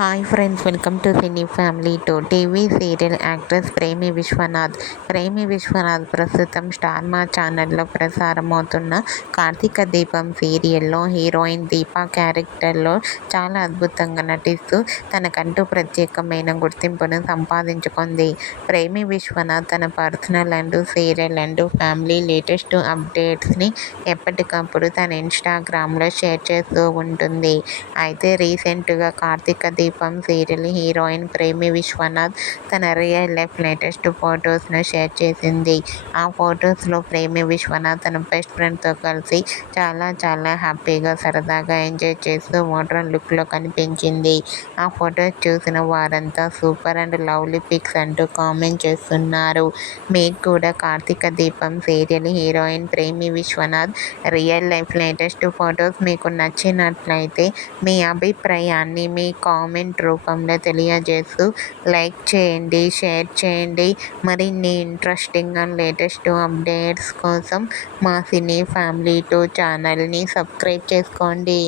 Hi friends, welcome to cine family two. TV serial actress Premi Vishwanath. ప్రేమి విశ్వనాథ్ ప్రస్తుతం star మా ఛానల్లో ప్రసారమవుతున్న కార్తీక దీపం సీరియల్లో హీరోయిన్ దీపా క్యారెక్టర్లో చాలా అద్భుతంగా నటిస్తూ తనకంటూ ప్రత్యేకమైన గుర్తింపును సంపాదించుకుంది. ప్రేమి విశ్వనాథ్ తన personal and serial and family latest అప్డేట్స్ని ఎప్పటికప్పుడు తన ఇన్స్టాగ్రామ్లో షేర్ చేస్తూ ఉంటుంది. అయితే రీసెంట్గా కార్తీక దీపం సీరియల్ హీరోయిన్ ప్రేమి విశ్వనాథ్ తన రియల్ లైఫ్ లేటెస్ట్ ఫొటోస్ను షేర్ చేసింది. ఆ ఫొటోస్లో ప్రేమి విశ్వనాథ్ తన బెస్ట్ ఫ్రెండ్తో కలిసి చాలా హ్యాపీగా సరదాగా ఎంజాయ్ చేస్తూ మోడ్రన్ లుక్లో కనిపించింది. ఆ ఫొటోస్ చూసిన వారంతా సూపర్ అండ్ లవ్లీ పిక్స్ అంటూ కామెంట్ చేస్తున్నారు. మీకు కూడా Karthika Deepam serial heroine Premi Vishwanath real life latest photos మీకు నచ్చినట్లయితే మీ అభిప్రాయాన్ని మీ కామెంట్ రూపంలో తెలియజేస్తూ లైక్ చేయండి, షేర్ చేయండి. మరిన్ని ఇంట్రెస్టింగ్ అండ్ లేటెస్ట్ అప్డేట్స్ కోసం మా సినీ ఫ్యామిలీ 2 ఛానల్ని సబ్స్క్రైబ్ చేసుకోండి.